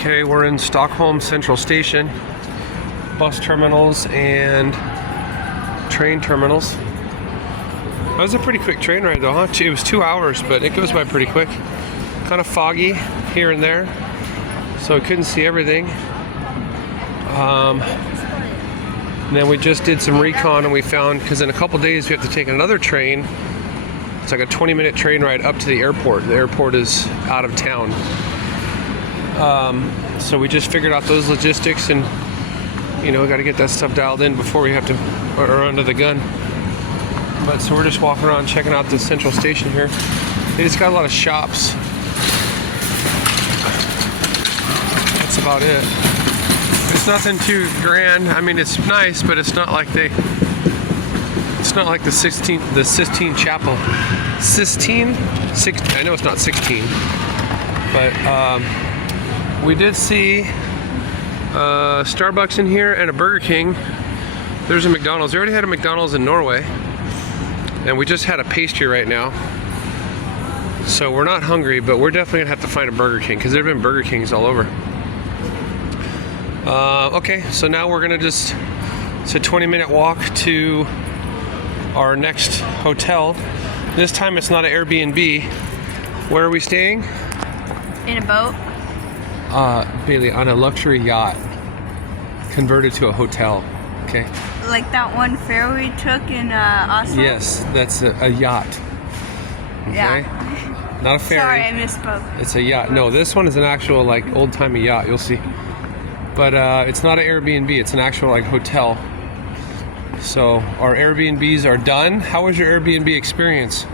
Okay, we're in Stockholm Central Station. Bus terminals and train terminals. That was a pretty quick train ride though, huh? It was 2 hours, but it goes by pretty quick. Kind of foggy here and there, so I couldn't see everything. And then we just did some recon and we found, because in a couple days we have to take another train. It's like a 20-minute train ride up to the airport. The airport is out of town. So we just figured out those logistics, and you know, we got to get that stuff dialed in before we have to, or under the gun. But so we're just walking around checking out the central station here. They just got a lot of shops. That's about it. It's nothing too grand. I mean, it's nice, but it's not like it's not like the Sistine Chapel. I know it's not 16, but we did see Starbucks in here and a Burger King. There's a McDonald's. We already had a McDonald's in Norway, and we just had a pastry right now. So we're not hungry, but we're definitely gonna have to find a Burger King because there have been Burger Kings all over. Okay, so now we're gonna it's a 20-minute walk to our next hotel. This time it's not an Airbnb. Where are we staying? In a boat? Bailey, on a luxury yacht converted to a hotel. Okay. Like that one ferry we took in Oslo? Yes, that's a yacht. Okay. Yeah. Not a ferry. Sorry, I misspoke. It's a yacht. No, this one is an actual like old-timey yacht. You'll see. But it's not an Airbnb. It's an actual like hotel. So our Airbnbs are done. How was your Airbnb experience?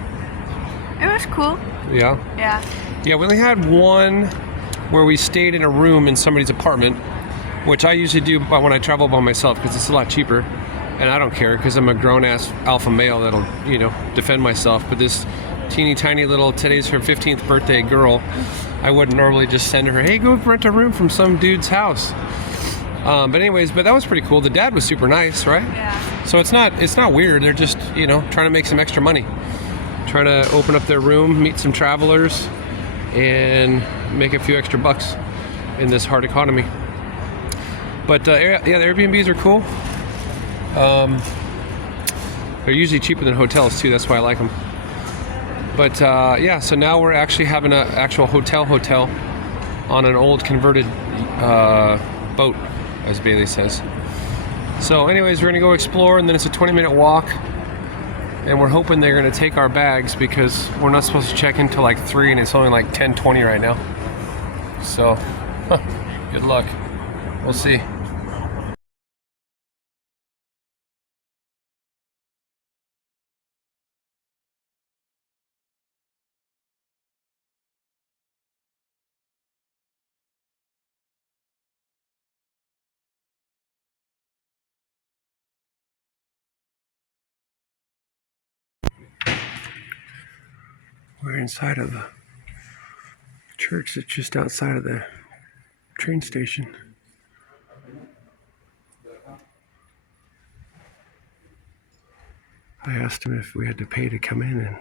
It was cool. Yeah. Yeah. Yeah, we only had one where we stayed in a room in somebody's apartment, which I usually do when I travel by myself because it's a lot cheaper, and I don't care because I'm a grown-ass alpha male that'll, you know, defend myself. But this teeny tiny little, today's her 15th birthday girl, I wouldn't normally just send her, hey, go rent a room from some dude's house. But anyways, that was pretty cool. The dad was super nice, right? Yeah. So it's not weird. They're just, you know, trying to make some extra money, trying to open up their room, meet some travelers, and make a few extra bucks in this hard economy. But yeah, the Airbnbs are cool. They're usually cheaper than hotels too. That's why I like them. But yeah, so now we're actually having an actual hotel on an old converted boat, as Bailey says. So anyways, we're gonna go explore, and then it's a 20-minute walk, and we're hoping they're gonna take our bags because we're not supposed to check in till like 3, and it's only like 10:20 right now. So good luck. We'll see. We're inside of the church that's just outside of the train station. I asked him if we had to pay to come in, and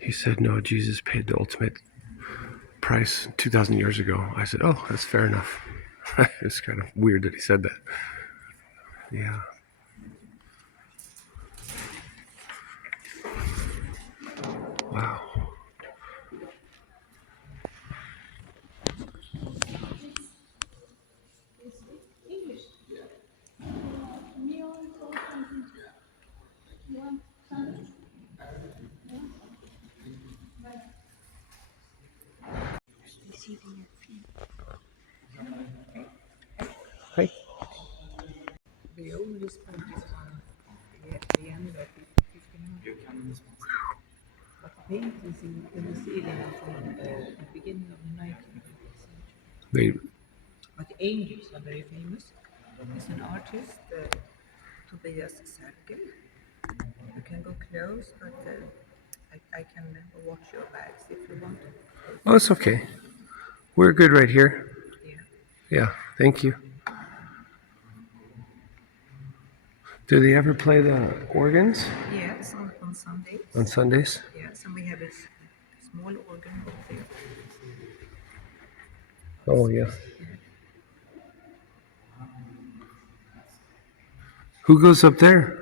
he said no, Jesus paid the ultimate price 2,000 years ago. I said, oh, that's fair enough. It's kind of weird that he said that. Yeah. Wow. Hi. The oldest boat is from the end of 1500s. But the paint is in the ceiling from the beginning of the 19th century. But the angels are very famous. There's an artist, Tobias Serkel. You can go close, but I can watch your bags if you want to. Oh, it's okay. We're good right here. Yeah. Yeah, thank you. Do they ever play the organs Yes, on Sundays. on Sundays? Yes, and we have a small organ over there. Oh yeah. Who goes up there?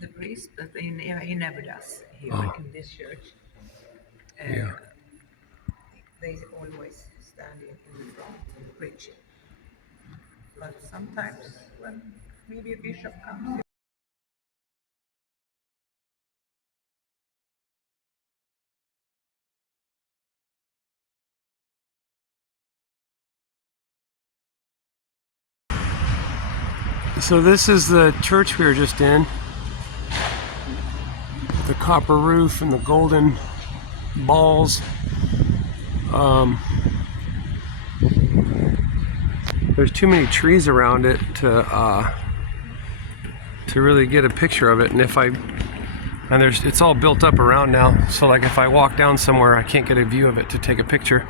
The priest, but he never does. He Oh. like in this church. Yeah. They always stand in the front preaching. But sometimes when maybe a bishop comes. So this is the church we were just in. The copper roof and the golden balls. There's too many trees around it to really get a picture of it. And it's all built up around now. So like if I walk down somewhere, I can't get a view of it to take a picture.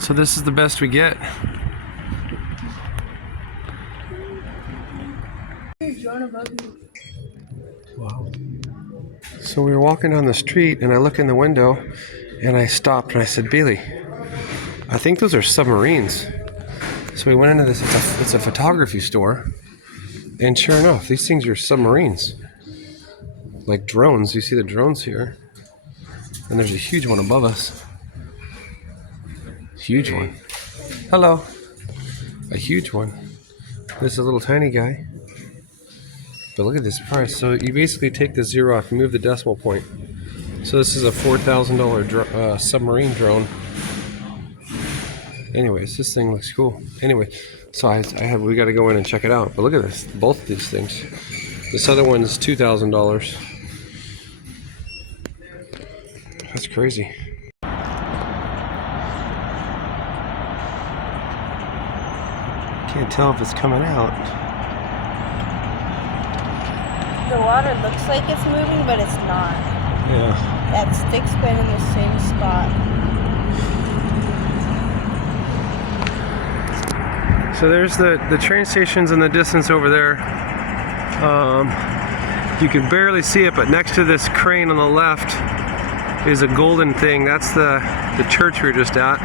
So this is the best we get. Wow. So we were walking down the street and I look in the window and I stopped and I said, Bailey, I think those are submarines. So we went into this, it's a photography store, and sure enough, these things are submarines. Like drones. You see the drones here. And there's a huge one above us. Huge one. Hello. A huge one. This is a little tiny guy. But look at this price. So you basically take the zero off, move the decimal point. So this is a $4,000 submarine drone. Anyways, this thing looks cool. Anyway, so we got to go in and check it out. But look at this, both of these things. This other one's $2,000. That's crazy. Can't tell if it's coming out. The water looks like it's moving, but it's not. Yeah. That stick's been in the same spot. So there's the train stations in the distance over there. You can barely see it, but next to this crane on the left is a golden thing. That's the church we were just at.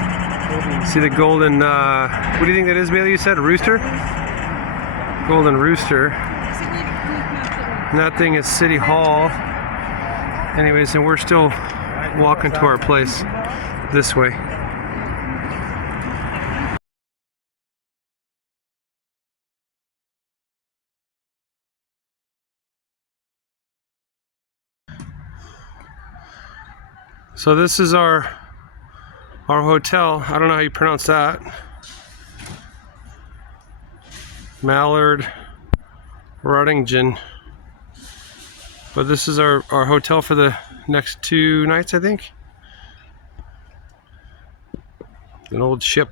See the golden, what do you think that is, Bailey? You said rooster? Golden rooster. And that thing is City Hall. Anyways, and we're still walking to our place this way. So this is our hotel. I don't know how you pronounce that. Mallard Rottingen. But this is our hotel for the next 2 nights, I think. An old ship.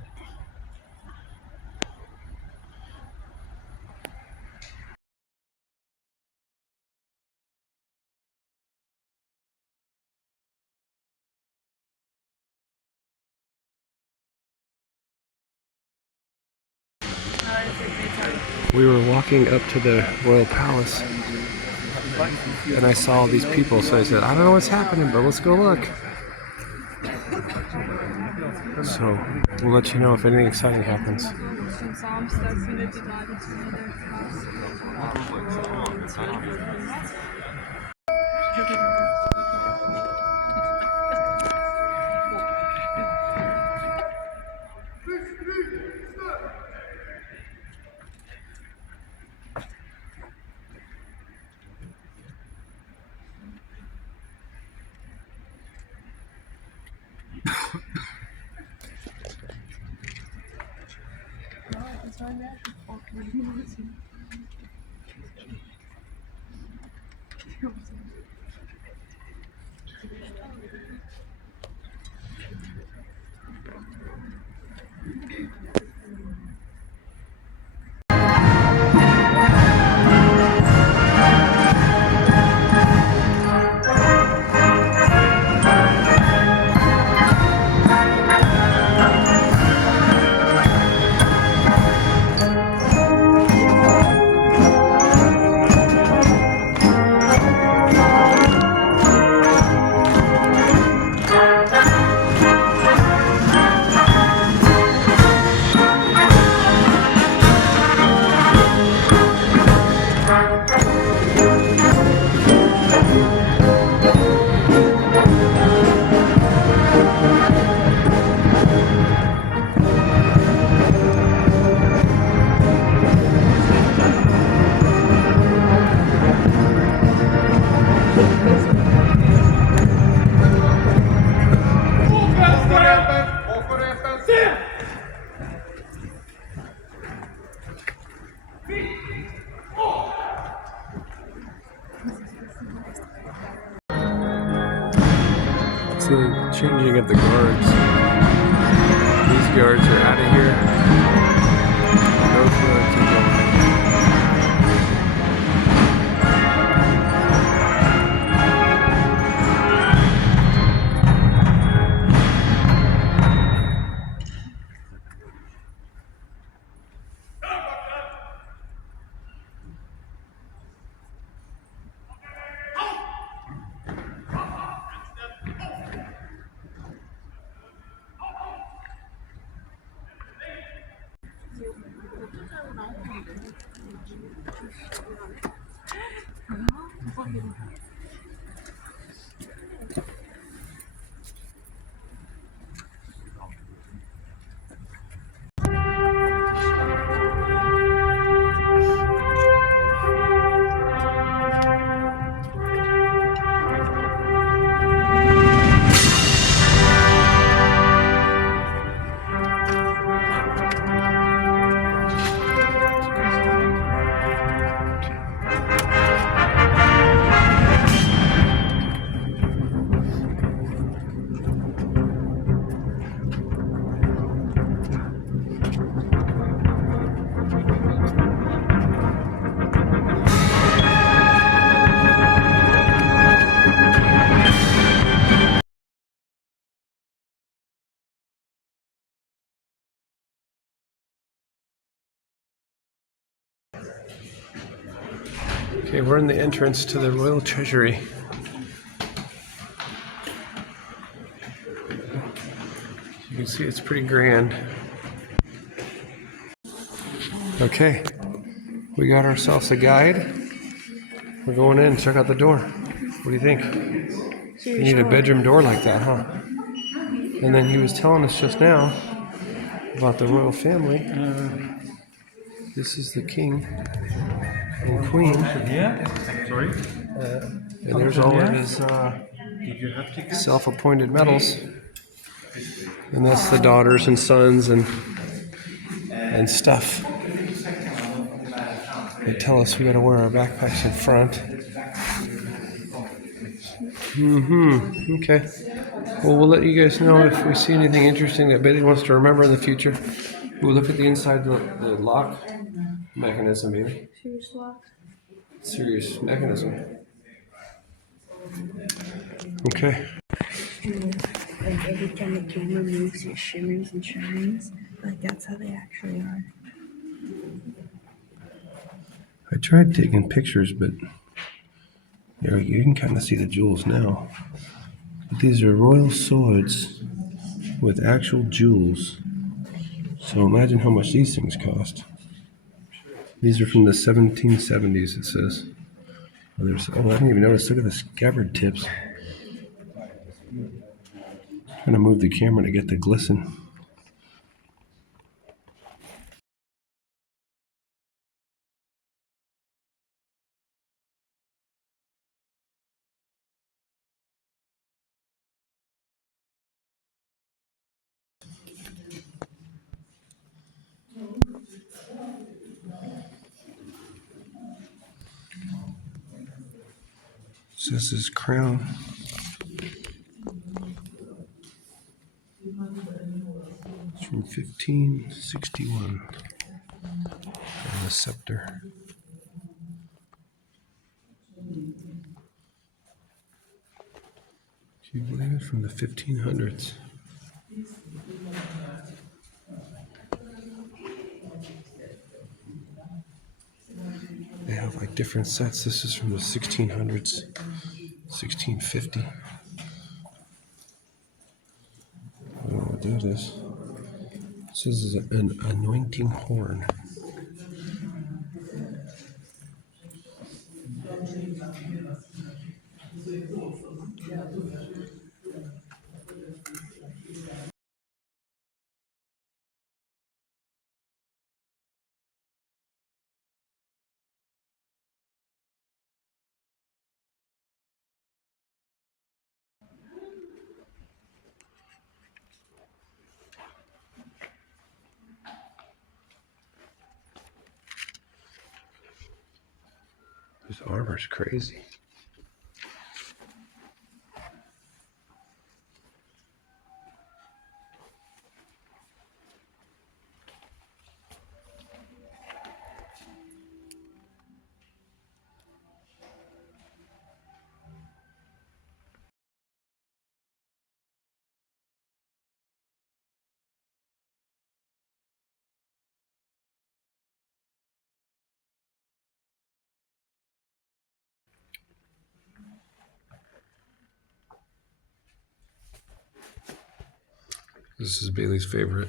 We were walking up to the Royal Palace and I saw all these people, so I said, I don't know what's happening, but let's go look. So we'll let you know if anything exciting happens. warning of the guards. These guards are out of here. No guards are going. Okay, we're in the entrance to the Royal Treasury. You can see it's pretty grand. Okay, we got ourselves a guide. We're going in, check out the door. What do you think? You need a bedroom door like that, huh? And then he was telling us just now about the royal family. This is the king and queen. Sorry? And there's all of his self-appointed medals. And that's the daughters and sons and stuff. They tell us we gotta wear our backpacks in front. Okay. Well, we'll let you guys know if we see anything interesting that Betty wants to remember in the future. We'll look at the inside of the lock mechanism, maybe. Serious lock. Serious mechanism. Okay. Like every time the camera moves, it shimmers and shines. Like that's how they actually are. I tried taking pictures, but you can kind of see the jewels now. But these are royal swords with actual jewels. So imagine how much these things cost. These are from the 1770s, it says. I didn't even notice. Look at the scabbard tips. Trying to move the camera to get the glisten. This is his crown. It's from 1561. And the scepter. Can you believe it? From the 1500s. They have like different sets. This is from the 1600s, 1650. I don't know what that is. This is an anointing horn. This armor's crazy. This is Bailey's favorite.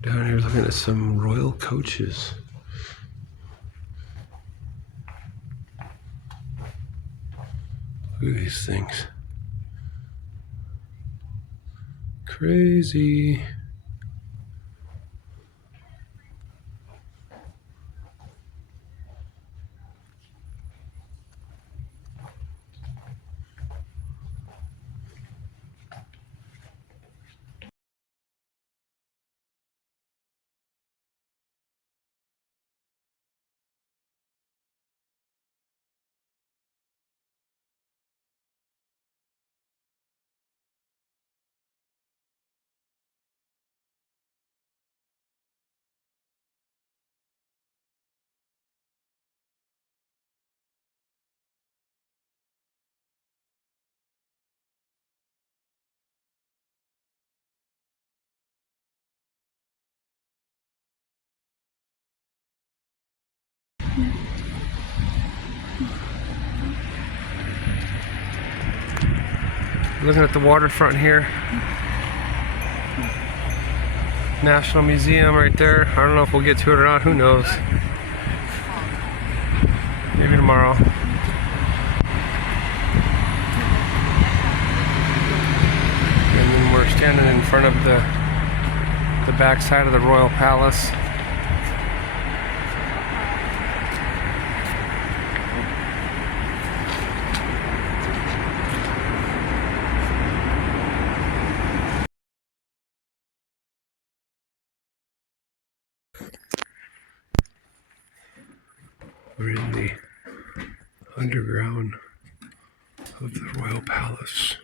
We're down here looking at some royal coaches. Look at these things. Crazy. Looking at the waterfront here. National Museum right there. I don't know if we'll get to it or not. Who knows? Maybe tomorrow. And then we're standing in front of the back side of the Royal Palace. We're in the underground of the Royal Palace.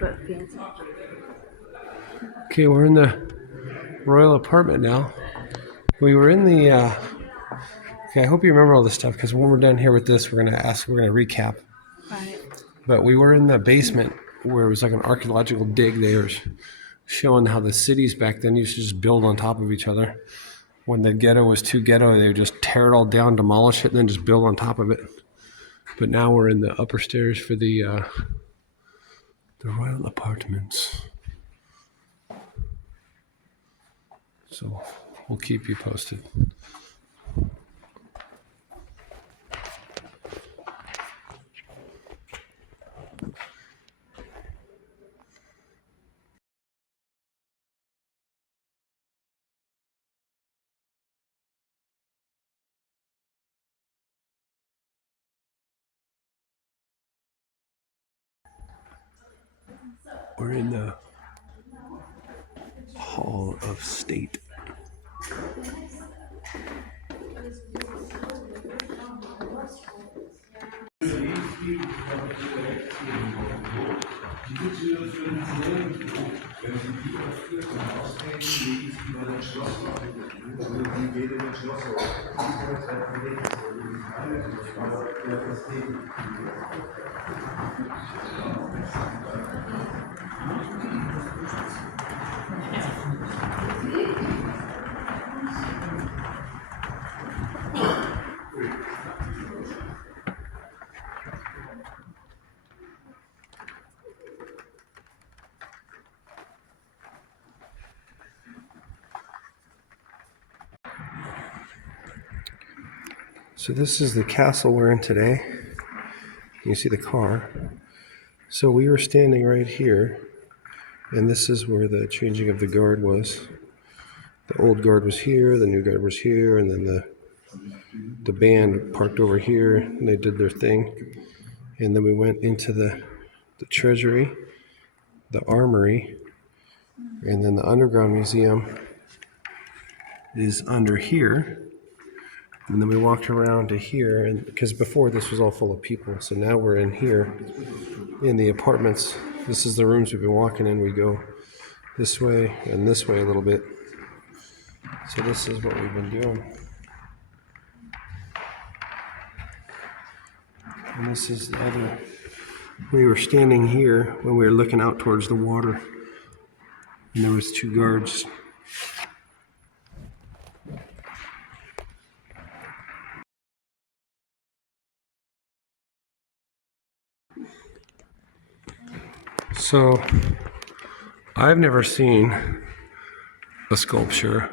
But fancy. Okay, we're in the royal apartment now. We were in the okay, I hope you remember all this stuff, because when we're done here with this, we're gonna recap. Right. But we were in the basement where it was like an archaeological dig. They were showing how the cities back then used to just build on top of each other. When the ghetto was too ghetto, they would just tear it all down, demolish it, and then just build on top of it. But now we're in the upper stairs for the royal apartments. So we'll keep you posted. We're in the Hall of State. So this is the castle we're in today. You see the car. So we were standing right here, and this is where the changing of the guard was. The old guard was here, the new guard was here, and then the band parked over here, and they did their thing. And then we went into the treasury, the armory, and then the underground museum is under here. And then we walked around to here, and because before this was all full of people, so now we're in here in the apartments. This is the rooms we've been walking in. We go this way and this way a little bit. So this is what we've been doing. And this is the other. We were standing here when we were looking out towards the water, and there was 2 guards. So I've never seen a sculpture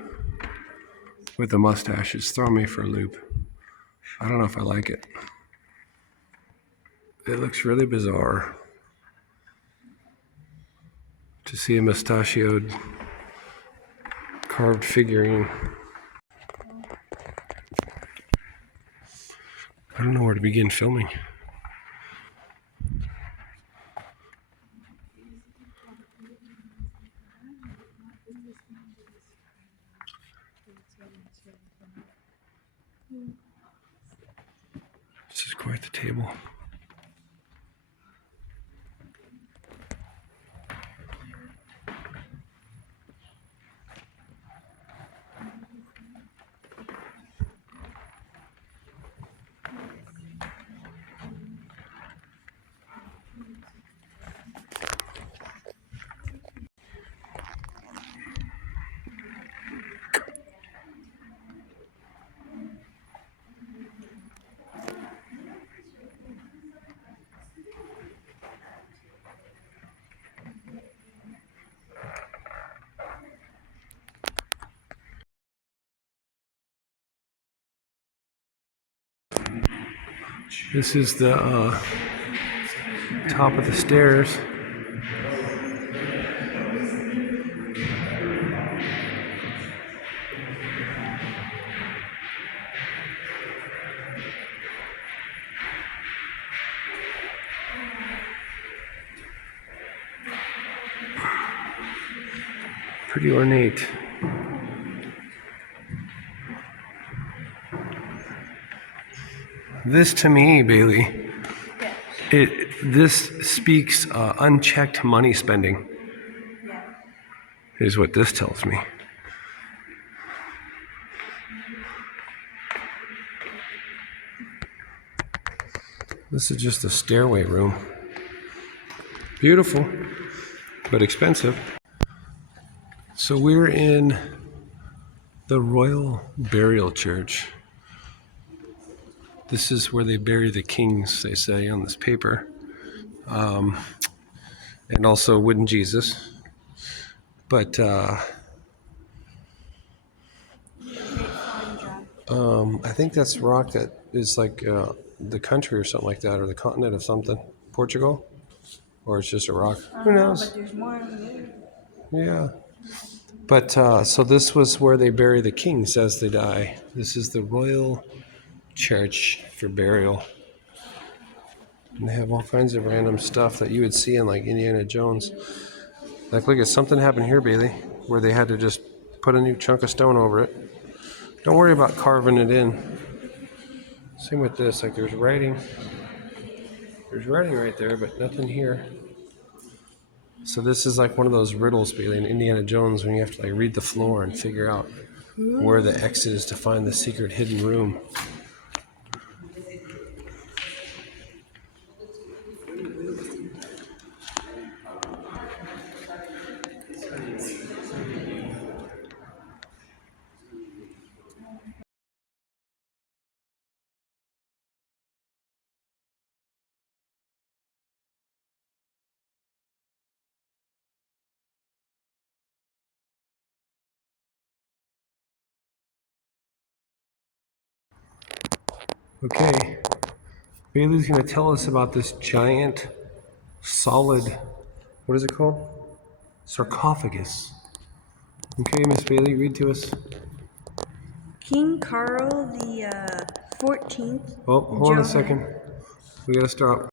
with a mustache. It's throwing me for a loop. I don't know if I like it. It looks really bizarre to see a mustachioed carved figurine. I don't know where to begin filming. This is quite the table. This is the top of the stairs. Pretty ornate. This to me, Bailey, this speaks unchecked money spending, is what this tells me. This is just a stairway room. Beautiful, but expensive. So we're in the Royal Burial Church. This is where they bury the kings, they say on this paper. And also wooden Jesus. But I think that's rock that is like the country or something like that, or the continent of something. Portugal? Or it's just a rock. Who knows? But there's more over there. Yeah. But so this was where they bury the kings as they die. This is the Royal Church for burial. And they have all kinds of random stuff that you would see in like Indiana Jones. Like, look at something happened here, Bailey, where they had to just put a new chunk of stone over it. Don't worry about carving it in. Same with this, like there's writing. There's writing right there, but nothing here. So this is like one of those riddles, Bailey, in Indiana Jones, when you have to like read the floor and figure out where the exit is to find the secret hidden room. Okay, Bailey's going to tell us about this giant, solid, what is it called? Sarcophagus. Okay, Miss Bailey, read to us. King Carl the 14th. Oh, hold on a second. We got to stop.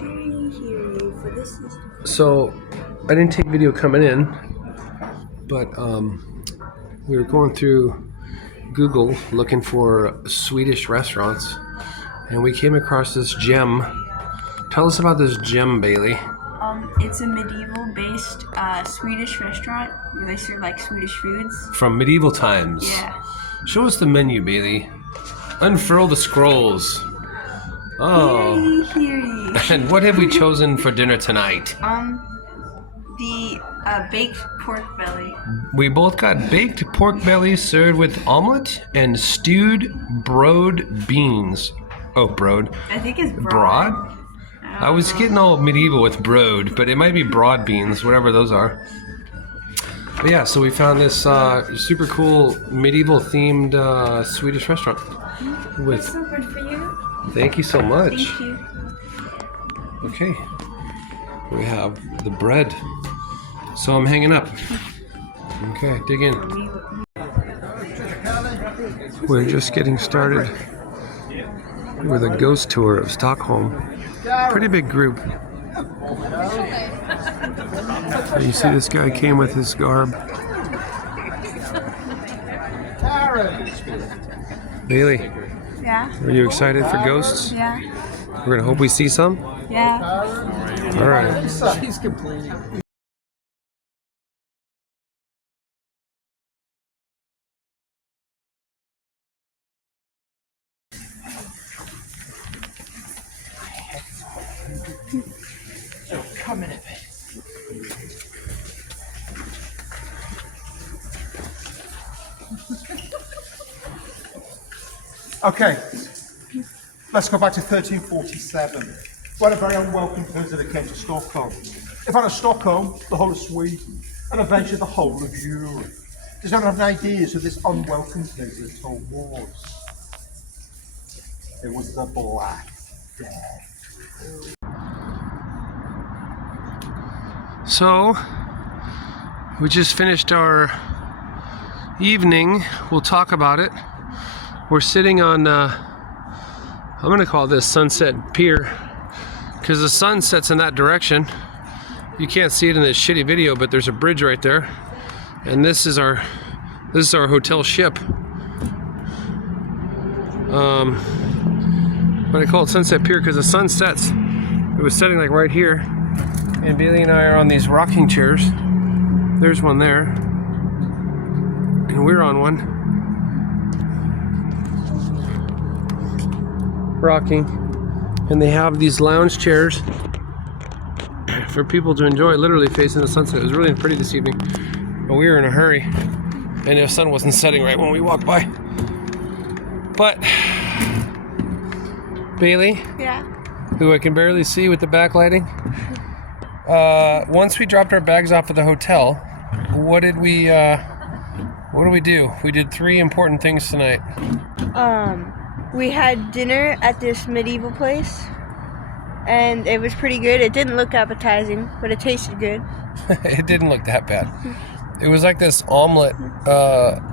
For this is So, I didn't take video coming in, but we were going through Google looking for Swedish restaurants, and we came across this gem. Tell us about this gem, Bailey. it's a medieval-based Swedish restaurant where they serve like Swedish foods. From medieval times. Yeah. Show us the menu, Bailey. Unfurl the scrolls. Oh. Hear. And what have we chosen for dinner tonight? The baked pork belly. We both got baked pork belly served with omelet and stewed broad beans. Oh, broad. I think it's Broad? I was getting all medieval with broad, but it might be broad beans, whatever those are. But yeah, so we found this super cool medieval themed Swedish restaurant. With So good for you. thank you so much. Thank you. Okay, we have the bread. So I'm hanging up. Okay, dig in. We're just getting started with a ghost tour of Stockholm. Pretty big group. You see this guy came with his garb. Bailey, Yeah. are you excited for ghosts? Yeah. We're gonna hope we see some? Yeah. All right. She's complaining. Come in it. Okay, let's go back to 1347. What a very unwelcome visitor came to Stockholm. In fact, of Stockholm, the whole of Sweden, and eventually the whole of Europe. Does anyone have any ideas who this unwelcome visitor was? It was the Black Death. So, we just finished our evening. We'll talk about it. We're sitting on, I'm gonna call this Sunset Pier, because the sun sets in that direction. You can't see it in this shitty video, but there's a bridge right there. And this is our hotel ship. But I call it Sunset Pier because the sun sets. It was setting like right here. And Bailey and I are on these rocking chairs. There's one there. And we're on one. Rocking. And they have these lounge chairs for people to enjoy, literally facing the sunset. It was really pretty this evening. But we were in a hurry. And the sun wasn't setting right when we walked by. But Bailey, Yeah. who I can barely see with the backlighting. Once we dropped our bags off at the hotel, what did we do? We did 3 important things tonight. We had dinner at this medieval place, and it was pretty good. It didn't look appetizing, but it tasted good. It didn't look that bad. It was like this omelet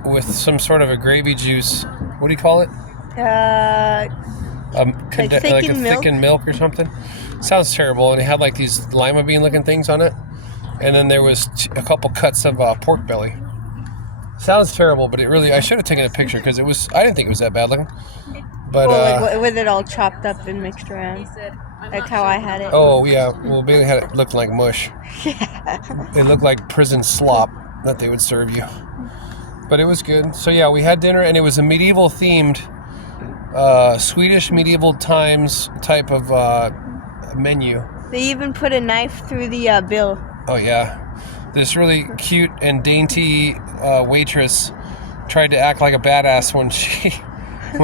with some sort of a gravy juice. What do you call it? Like a thickened milk or something. Sounds terrible. And it had like these lima bean looking things on it. And then there was a couple cuts of pork belly. Sounds terrible, but it really, I should have taken a picture because I didn't think it was that bad looking. But like with it all chopped up and mixed around, like how I had it. oh yeah, well Bailey had it look like mush. Yeah. It looked like prison slop that they would serve you. But it was good. So yeah, we had dinner and it was a medieval themed Swedish medieval times type of menu. They even put a knife through the bill. Oh yeah. This really cute and dainty waitress tried to act like a badass when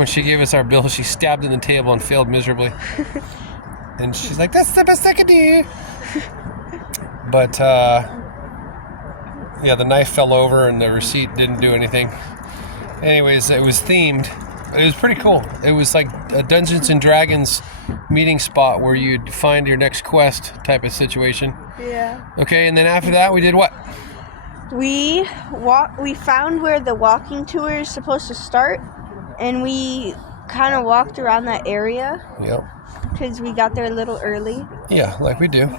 she gave us our bill. She stabbed in the table and failed miserably. And she's like, "That's the best I can do." But yeah, the knife fell over and the receipt didn't do anything. Anyways, it was themed. It was pretty cool. It was like a Dungeons and Dragons meeting spot where you'd find your next quest type of situation. Yeah. Okay, and then after that, we did what? We found where the walking tour is supposed to start, and we kind of walked around that area Yep. because we got there a little early. Yeah, like we do.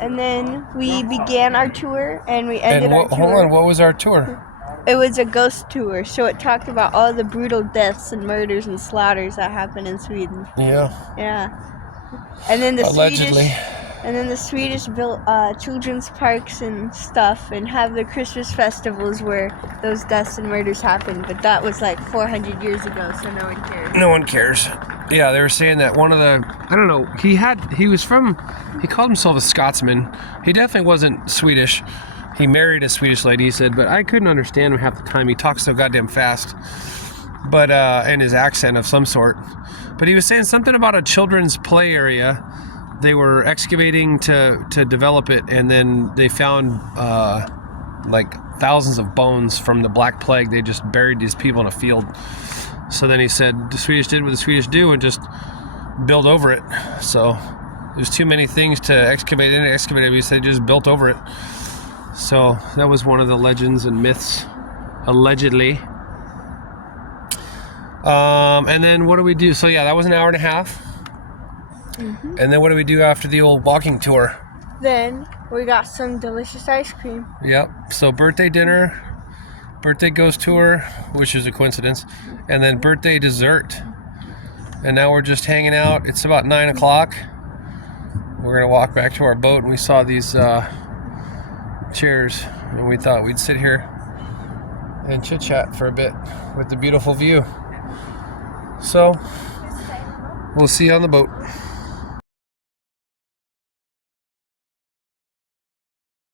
And then we began our tour, and we And ended our tour. hold on, what was our tour? It was a ghost tour, so it talked about all the brutal deaths and murders and slaughters that happened in Sweden. Yeah, Yeah. And then the allegedly. Swedish built children's parks and stuff, and have the Christmas festivals where those deaths and murders happened. But that was like 400 years ago, so no one cares. No one cares. Yeah, they were saying that one of the, I don't know, he called himself a Scotsman. He definitely wasn't Swedish. He married a Swedish lady, he said, but I couldn't understand him half the time. He talks so goddamn fast. But, and his accent of some sort. But he was saying something about a children's play area. They were excavating to develop it, and then they found like thousands of bones from the Black Plague. They just buried these people in a field. So then he said the Swedish did what the Swedish do and just built over it. So there's too many things to excavate in it. He said just built over it. So that was one of the legends and myths, allegedly. And then what do we do? So yeah, that was an hour and a half. Mm-hmm. And then what do we do after the old walking tour? Then we got some delicious ice cream. Yep. So birthday dinner, birthday ghost tour, which is a coincidence, and then birthday dessert. And now we're just hanging out. It's about 9 o'clock. We're gonna walk back to our boat, and we saw these chairs, and we thought we'd sit here and chit chat for a bit with the beautiful view. So we'll see you on the boat.